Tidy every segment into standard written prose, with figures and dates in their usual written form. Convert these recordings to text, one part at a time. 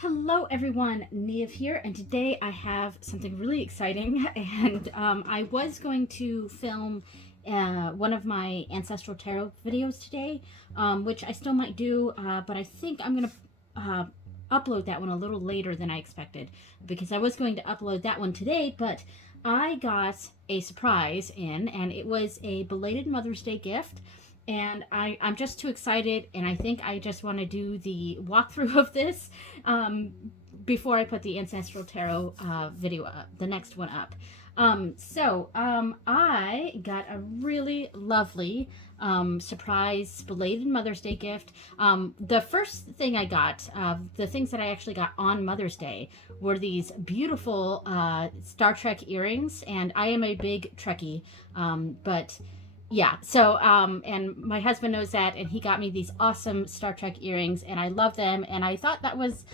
Hello everyone, Neve here, and today I have something really exciting, and I was going to film one of my Ancestral Tarot videos today, which I still might do, but I think I'm going to upload that one a little later than I expected, because I was going to upload that one today, but I got a surprise in, and it was a belated Mother's Day gift. And I'm just too excited, and I think I just want to do the walkthrough of this before I put the Ancestral Tarot video up, the next one up. I got a really lovely surprise belated Mother's Day gift. The first thing I got, the things that I actually got on Mother's Day, were these beautiful Star Trek earrings, and I am a big Trekkie, but yeah, so and my husband knows that, and he got me these awesome Star Trek earrings, and I love them, and I thought that was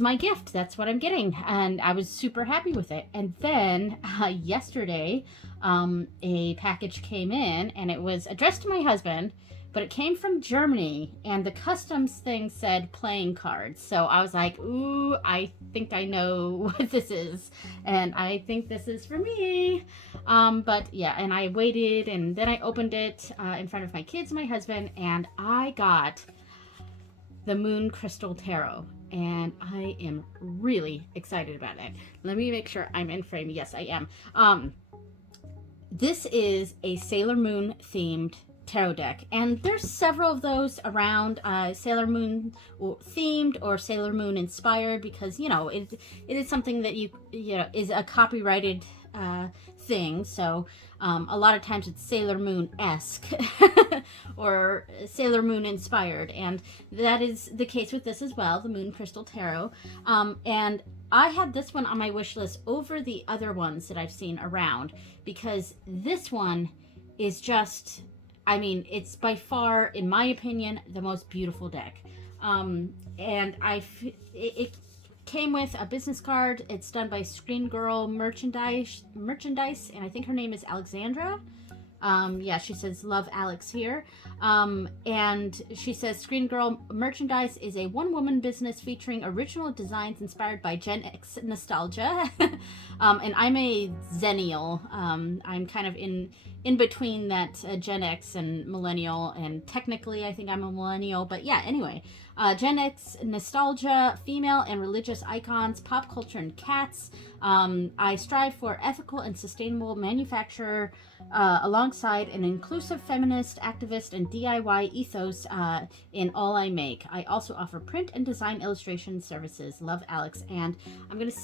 my gift. That's what I'm getting, and I was super happy with it. And then yesterday a package came in, and it was addressed to my husband, but it came from Germany, and the customs thing said playing cards. So I was like, ooh, I think I know what this is, and I think this is for me. But yeah, and I waited, and then I opened it in front of my kids and my husband, and I got the Moon Crystal Tarot, and I am really excited about it. Let me make sure I'm in frame. Yes, I am. This is a Sailor Moon themed tarot deck, and there's several of those around, Sailor Moon themed or Sailor Moon inspired, because it is something that is a copyrighted thing. So a lot of times it's Sailor Moon-esque or Sailor Moon inspired, and that is the case with this as well, the Moon Crystal Tarot. And I had this one on my wish list over the other ones that I've seen around, because this one is just, I mean, it's by far, in my opinion, the most beautiful deck. And it came with a business card. It's done by Screen Girl merchandise, and I think her name is Alexandra. Yeah, she says, love Alex here. And she says, Screen Girl Merchandise is a one-woman business featuring original designs inspired by Gen X nostalgia. And I'm a Zennial. I'm kind of in between that Gen X and millennial, and technically I think I'm a millennial, but yeah, anyway. Gen X nostalgia, female and religious icons, pop culture, and cats. I strive for ethical and sustainable manufacture alongside an inclusive feminist, activist, and DIY ethos in all I make. I also offer print and design illustration services. Love, Alex. And I'm going to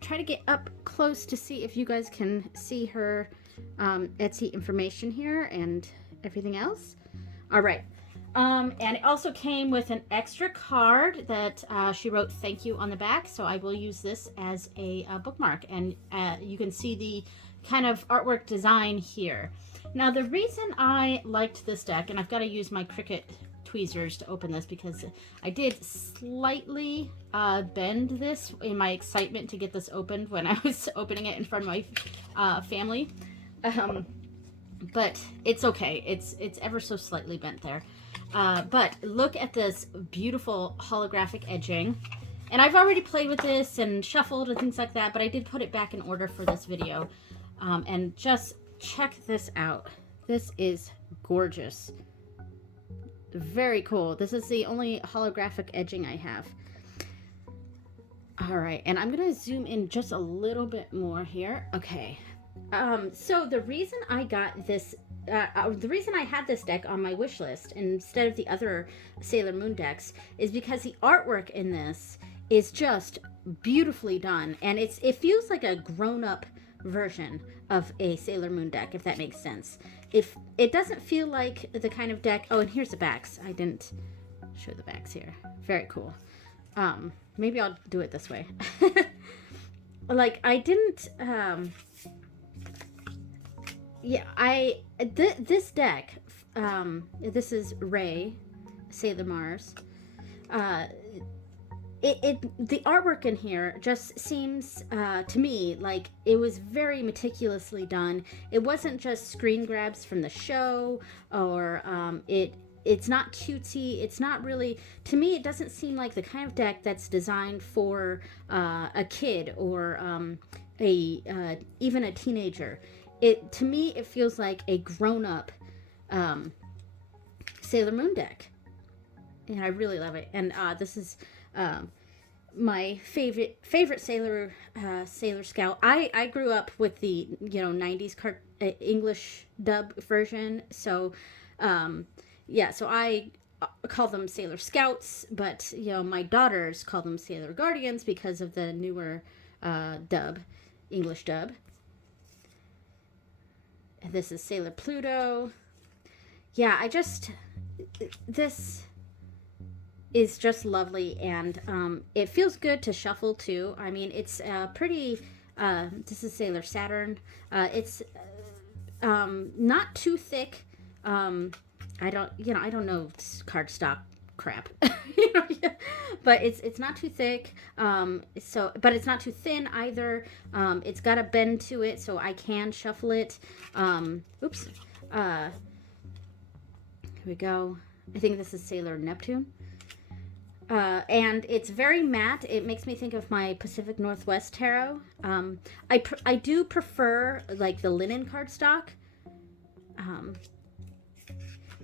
try to get up close to see if you guys can see her Etsy information here and everything else. All right. And it also came with an extra card that she wrote thank you on the back, so I will use this as a bookmark, and you can see the kind of artwork design here. Now, the reason I liked this deck, and I've got to use my Cricut tweezers to open this because I did slightly bend this in my excitement to get this opened when I was opening it in front of my family. But it's okay. It's ever so slightly bent there. But look at this beautiful holographic edging. And I've already played with this and shuffled and things like that, but I did put it back in order for this video. And just check this out. This is gorgeous. Very cool. This is the only holographic edging I have. All right, and I'm going to zoom in just a little bit more here. Okay. So the reason I got this, the reason I had this deck on my wish list instead of the other Sailor Moon decks is because the artwork in this is just beautifully done, and it feels like a grown-up version of a Sailor Moon deck, if that makes sense. If it doesn't feel like the kind of deck. Oh, and here's the backs. I didn't show the backs here. Very cool. Maybe I'll do it this way. Like, I didn't. Yeah, this deck, this is Ray, Sailor Mars. The artwork in here just seems to me like it was very meticulously done. It wasn't just screen grabs from the show, or it's not cutesy. It's not really, to me, it doesn't seem like the kind of deck that's designed for a kid or even a teenager. To me, it feels like a grown-up Sailor Moon deck, and I really love it. And this is my favorite Sailor Scout. I grew up with the 90s English dub version, so so I call them Sailor Scouts, but my daughters call them Sailor Guardians because of the newer English dub. And this is Sailor Pluto. Yeah, this is just lovely, and it feels good to shuffle too. I mean, it's pretty. This is Sailor Saturn. It's not too thick. I don't know cardstock crap, but it's not too thick. But it's not too thin either. It's got a bend to it, so I can shuffle it. Oops. Here we go. I think this is Sailor Neptune. And it's very matte. It makes me think of my Pacific Northwest tarot. I do prefer like the linen cardstock.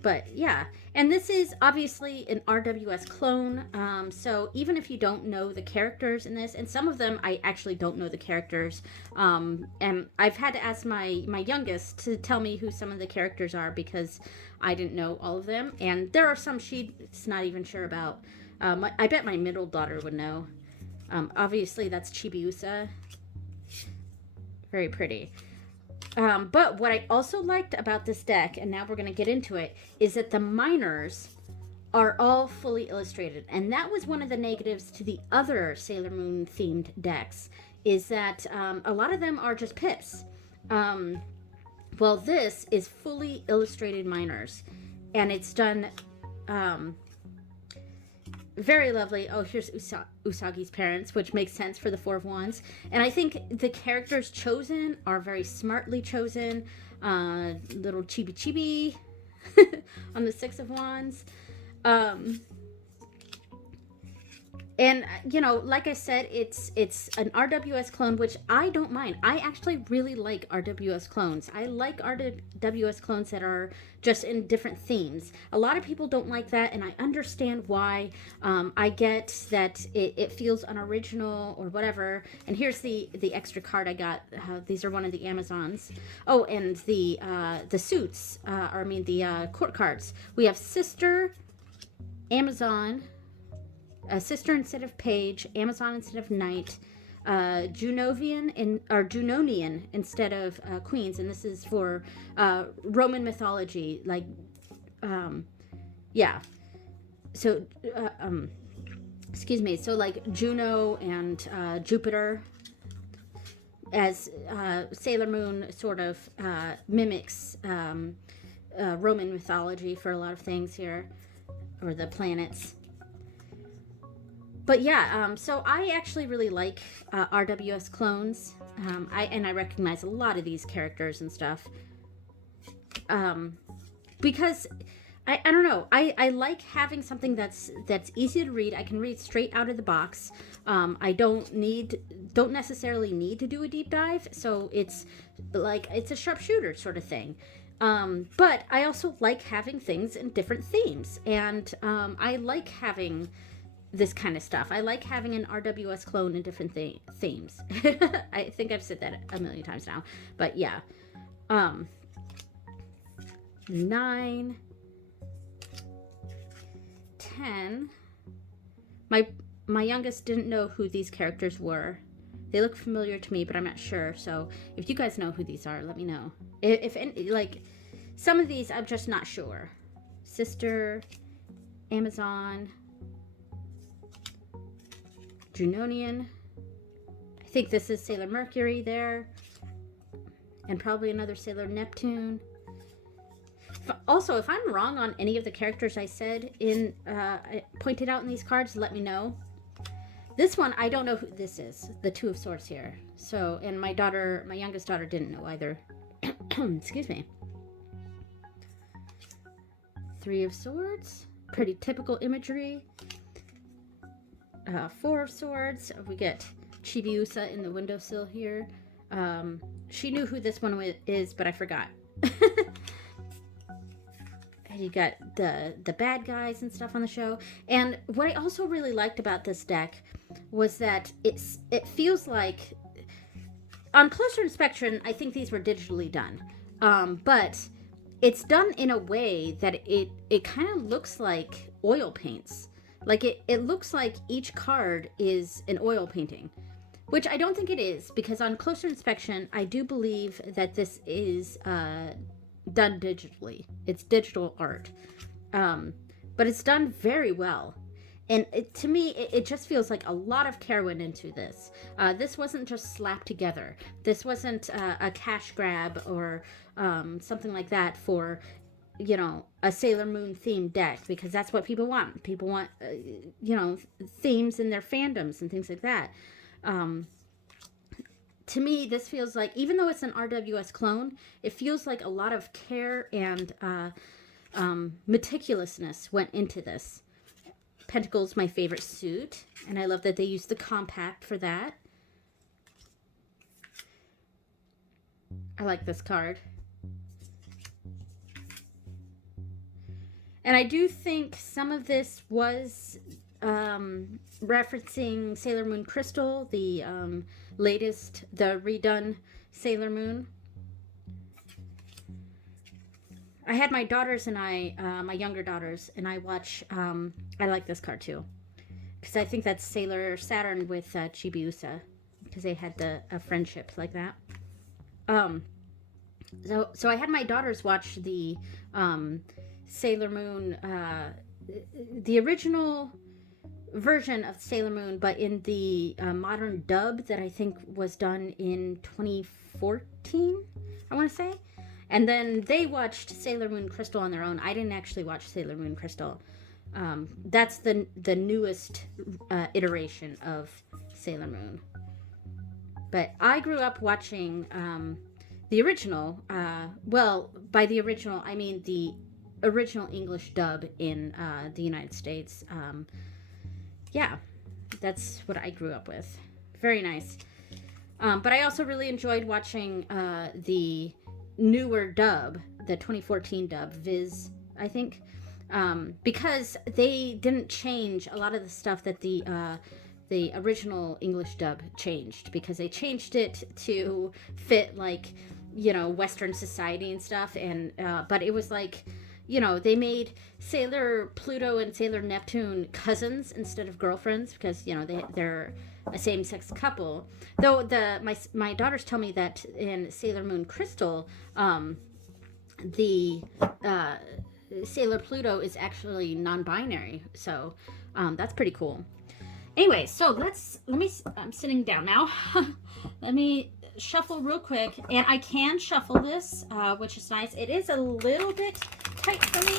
But yeah, and this is obviously an RWS clone. So even if you don't know the characters in this, and some of them I actually don't know the characters, and I've had to ask my youngest to tell me who some of the characters are because I didn't know all of them, and there are some she's not even sure about. I bet my middle daughter would know. Obviously, that's Chibiusa. Very pretty. But what I also liked about this deck, and now we're going to get into it, is that the minors are all fully illustrated. And that was one of the negatives to the other Sailor Moon themed decks, is that a lot of them are just pips. Well, this is fully illustrated minors, and it's done very lovely. Oh, here's Usagi's parents, which makes sense for the Four of Wands. And I think the characters chosen are very smartly chosen. Little Chibi Chibi on the Six of Wands. And, like I said, it's an RWS clone, which I don't mind. I actually really like RWS clones. I like RWS clones that are just in different themes. A lot of people don't like that, and I understand why. I get that it feels unoriginal or whatever. And here's the extra card I got. These are one of the Amazons. Oh, and the suits, the court cards. We have Sister, Amazon, Sister instead of Page, Amazon instead of Knight, Junonian instead of Queens, and this is for Roman mythology, like So excuse me. So like Juno and Jupiter, as Sailor Moon sort of mimics Roman mythology for a lot of things here, or the planets. But yeah, so I actually really like RWS clones. I recognize a lot of these characters and stuff. Because I don't know. I like having something that's easy to read. I can read straight out of the box. I don't necessarily need to do a deep dive. So it's a sharpshooter sort of thing. But I also like having things in different themes, and I like having this kind of stuff. I like having an RWS clone in different themes. I think I've said that a million times now, but yeah. 9, 10. My youngest didn't know who these characters were. They look familiar to me, but I'm not sure. So if you guys know who these are, let me know. If any, like some of these, I'm just not sure. Sister, Amazon, Junonian. I think this is Sailor Mercury there. And probably another Sailor Neptune. Also, if I'm wrong on any of the characters I said I pointed out in these cards, let me know. This one, I don't know who this is. The Two of Swords here. So, and my youngest daughter didn't know either. Excuse me. Three of Swords, pretty typical imagery. Four of Swords, we get Chibiusa in the windowsill here. She knew who this one is, but I forgot. And you got the bad guys and stuff on the show. And what I also really liked about this deck was that it feels like, on closer inspection, I think these were digitally done. But it's done in a way that it kind of looks like oil paints. Like it looks like each card is an oil painting, which I don't think it is, because on closer inspection, I do believe that this is done digitally. It's digital art. But it's done very well. And to me, it just feels like a lot of care went into this. This wasn't just slapped together. This wasn't a cash grab or something like that for, you know, a Sailor Moon themed deck, because that's what people want. People want, you know, themes in their fandoms and things like that. To me, this feels like, even though it's an RWS clone, it feels like a lot of care and meticulousness went into this. Pentacle's my favorite suit, and I love that they used the compact for that. I like this card. And I do think some of this was referencing Sailor Moon Crystal, the latest, the redone Sailor Moon. I had my daughters and my younger daughters, and I watch, I like this card too. Because I think that's Sailor Saturn with Chibiusa, because they had a friendship like that. So I had my daughters watch the Sailor Moon, the original version of Sailor Moon, but in the modern dub that I think was done in 2014, I want to say. And then they watched Sailor Moon Crystal on their own. I didn't actually watch Sailor Moon Crystal. That's the newest iteration of Sailor Moon. But I grew up watching the original. Well, by the original, I mean the original English dub in the United States. Yeah, that's what I grew up with. Very nice. But I also really enjoyed watching the newer dub, the 2014 dub, Viz, I think, because they didn't change a lot of the stuff that the original English dub changed, because they changed it to fit, like, you know, Western society and stuff, and but it was like, you know, they made Sailor Pluto and Sailor Neptune cousins instead of girlfriends, because, you know, they're a same-sex couple. Though my daughters tell me that in Sailor Moon Crystal, the Sailor Pluto is actually non-binary, so that's pretty cool. Anyway, so I'm sitting down now. Let me shuffle real quick, and I can shuffle this, which is nice. It is a little bit tight for me,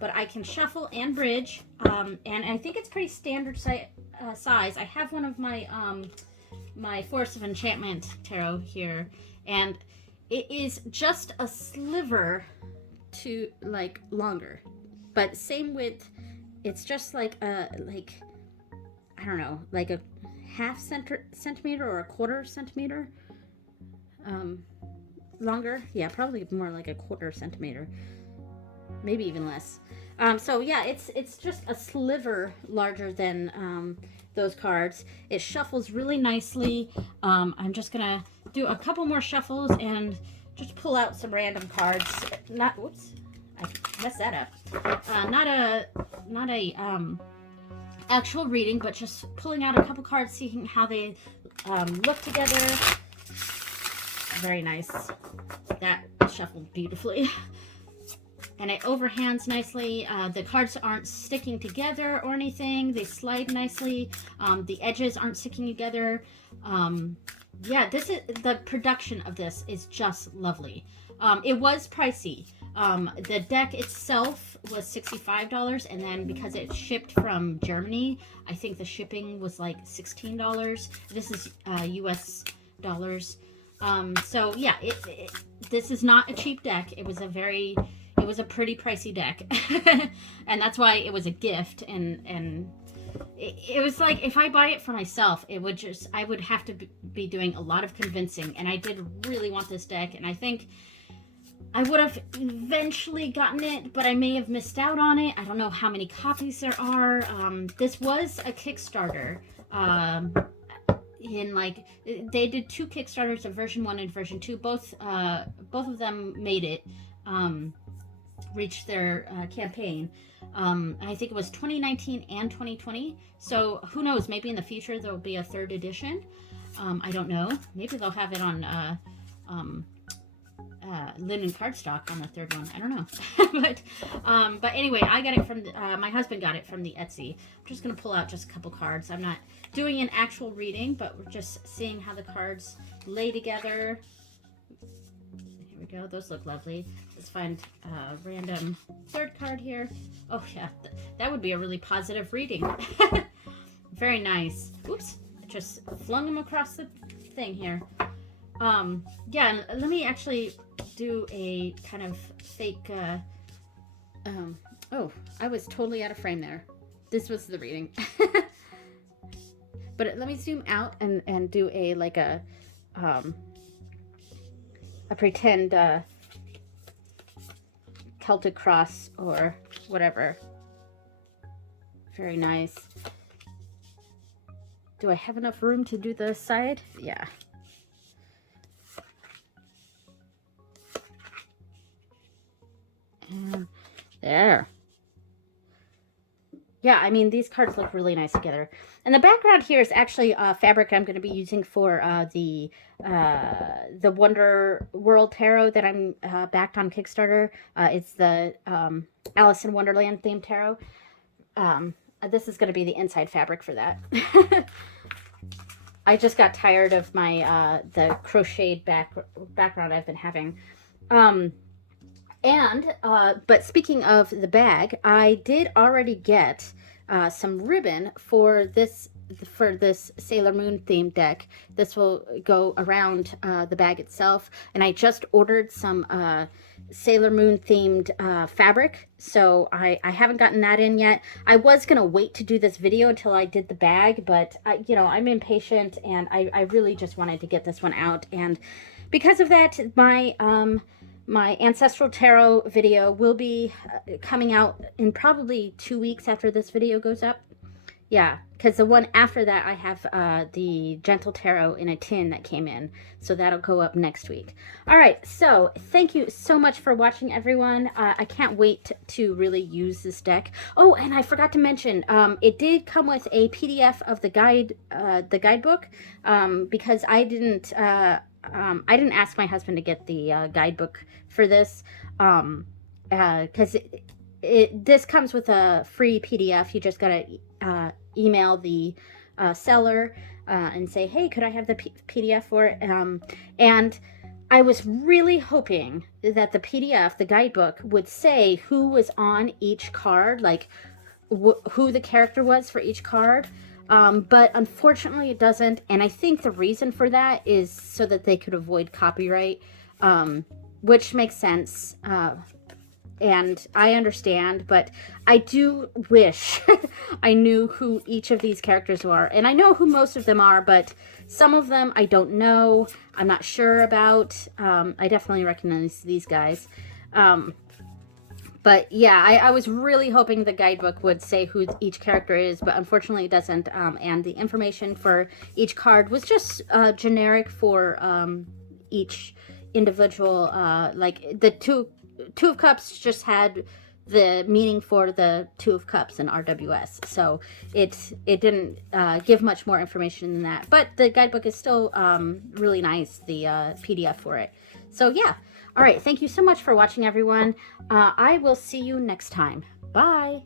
but I can shuffle and bridge, and I think it's pretty standard size. I have one of my my Force of Enchantment tarot here, and it is just a sliver to, like, longer, but same width. It's just like I don't know, like a half centimeter or a quarter centimeter longer. Yeah, probably more like a quarter centimeter, maybe even less. So yeah, it's just a sliver larger than those cards. It shuffles really nicely. I'm just gonna do a couple more shuffles and just pull out some random cards. Whoops, I messed that up. Not a actual reading, but just pulling out a couple cards, seeing how they look together. Very nice. That shuffled beautifully. And it overhands nicely. The cards aren't sticking together or anything. They slide nicely. The edges aren't sticking together. Yeah, the production of this is just lovely. It was pricey. The deck itself was $65, and then because it shipped from Germany, I think the shipping was like $16. This is US dollars. So yeah, this is not a cheap deck. It It was a pretty pricey deck. And that's why it was a gift. And it was like, if I buy it for myself, it would just, I would have to be doing a lot of convincing. And I did really want this deck. And I think I would have eventually gotten it, but I may have missed out on it. I don't know how many copies there are. This was a Kickstarter. They did 2 Kickstarters of version 1 and version 2. Both of them made it, reached their campaign. I think it was 2019 and 2020. So who knows? Maybe in the future there'll be a 3rd edition. I don't know. Maybe they'll have it on linen cardstock on the 3rd one. I don't know. but anyway, I got it from my husband got it from the Etsy. I'm just gonna pull out just a couple cards. I'm not doing an actual reading, but we're just seeing how the cards lay together. Here we go. Those look lovely. Let's find a random 3rd card here. Oh yeah, that would be a really positive reading. Very nice. Oops, just flung them across the thing here. Yeah, let me actually do a kind of fake, oh, I was totally out of frame there. This was the reading. But let me zoom out and do a, like a pretend, Celtic cross or whatever. Very nice. Do I have enough room to do the side? Yeah. And there. Yeah, I mean, these cards look really nice together. And the background here is actually fabric I'm going to be using for the Wonder World Tarot that I'm backed on Kickstarter. It's the Alice in Wonderland themed tarot. This is going to be the inside fabric for that. I just got tired of my the crocheted background I've been having. But speaking of the bag, I did already get some ribbon for this Sailor Moon themed deck. This will go around the bag itself, and I just ordered some Sailor Moon themed fabric, so I haven't gotten that in yet. I was gonna wait to do this video until I did the bag, but you know, I'm impatient, and I really just wanted to get this one out, and because of that, my Ancestral Tarot video will be coming out in probably 2 weeks after this video goes up. Yeah, because the one after that, I have the Gentle Tarot in a tin that came in. So that'll go up next week. All right, so thank you so much for watching, everyone. I can't wait to really use this deck. Oh, and I forgot to mention, it did come with a PDF of the guidebook, because I didn't ask my husband to get the guidebook for this, because this comes with a free PDF. You just gotta email the seller and say, hey, could I have the PDF for it? And I was really hoping that the PDF, the guidebook, would say who was on each card, like who the character was for each card. But unfortunately it doesn't, and I think the reason for that is so that they could avoid copyright, which makes sense, and I understand, but I do wish I knew who each of these characters are, and I know who most of them are, but some of them I don't know, I'm not sure about. I definitely recognize these guys. But yeah, I was really hoping the guidebook would say who each character is, but unfortunately it doesn't. And the information for each card was just generic for each individual. Like the two of Cups just had the meaning for the Two of Cups in RWS. So it didn't give much more information than that. But the guidebook is still really nice, the PDF for it. So yeah. All right, thank you so much for watching, everyone. I will see you next time. Bye.